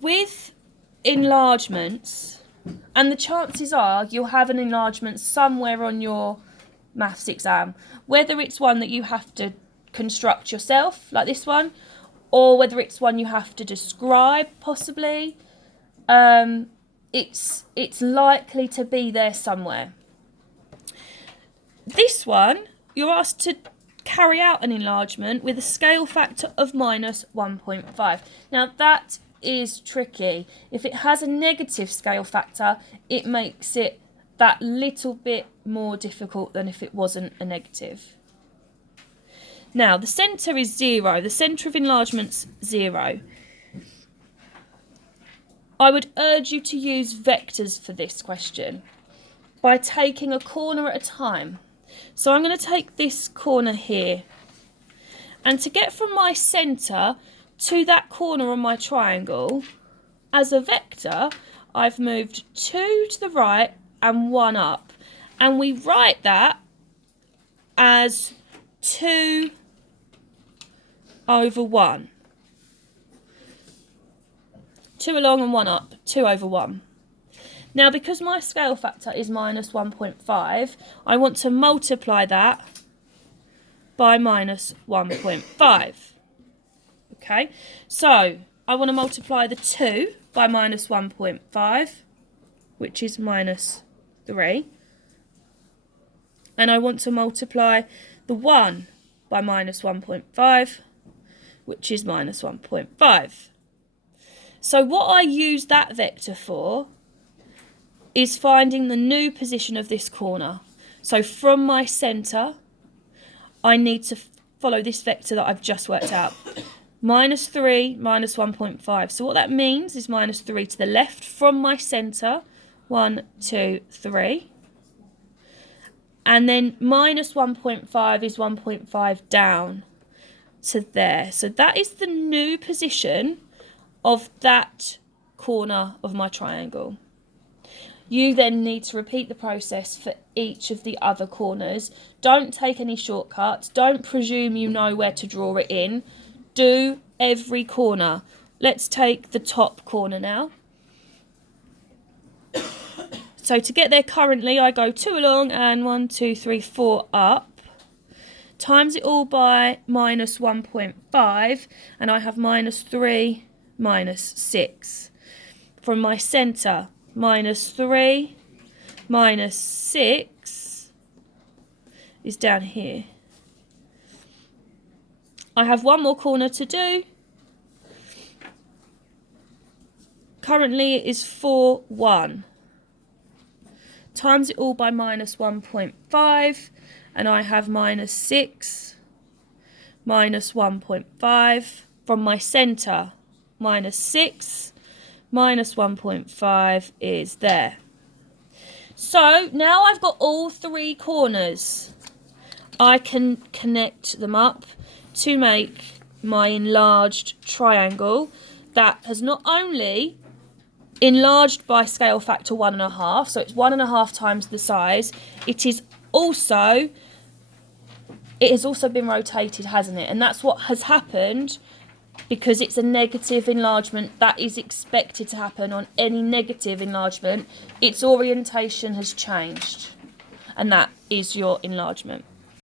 with enlargements, and the chances are you'll have an enlargement somewhere on your maths exam, whether it's one that you have to construct yourself, like this one, or whether it's one you have to describe, possibly. It's likely to be there somewhere. This one, you're asked to carry out an enlargement with a scale factor of minus 1.5. Now that is tricky. If it has a negative scale factor, it makes it that little bit more difficult than if it wasn't a negative. Now the centre is 0. The centre of enlargement's 0. I would urge you to use vectors for this question by taking a corner at a time. So I'm going to take this corner here, and to get from my centre to that corner on my triangle, as a vector, I've moved 2 to the right and 1 up, and we write that as 2 over 1. 2 along and 1 up, 2 over 1. Now, because my scale factor is minus 1.5, I want to multiply that by minus 1.5. Okay, so I want to multiply the 2 by minus 1.5, which is minus 3. And I want to multiply the 1 by minus 1.5, which is minus 1.5. So what I use that vector for is finding the new position of this corner. So from my centre, I need to follow this vector that I've just worked out. Minus 3, minus 1.5. So what that means is minus 3 to the left from my centre. 1, 2, 3. And then minus 1.5 is 1.5 down to there. So that is the new position of that corner of my triangle. You then need to repeat the process for each of the other corners. Don't take any shortcuts. Don't presume you know where to draw it in. Do every corner. Let's take the top corner now. So to get there currently, I go 2 along and 1, 2, 3, 4 up. Times it all by minus 1.5, and I have minus 3, minus 6. From my centre, minus 3, minus 6 is down here. I have one more corner to do. Currently it is 4, 1. Times it all by minus 1.5, and I have minus 6, minus 1.5. From my centre, minus 6, minus 1.5 is there. So now I've got all 3 corners. I can connect them up to make my enlarged triangle that has not only enlarged by scale factor 1.5, so it's 1.5 times the size, it has also been rotated, hasn't it? And that's what has happened, because it's a negative enlargement. That is expected to happen on any negative enlargement. Its orientation has changed, and that is your enlargement.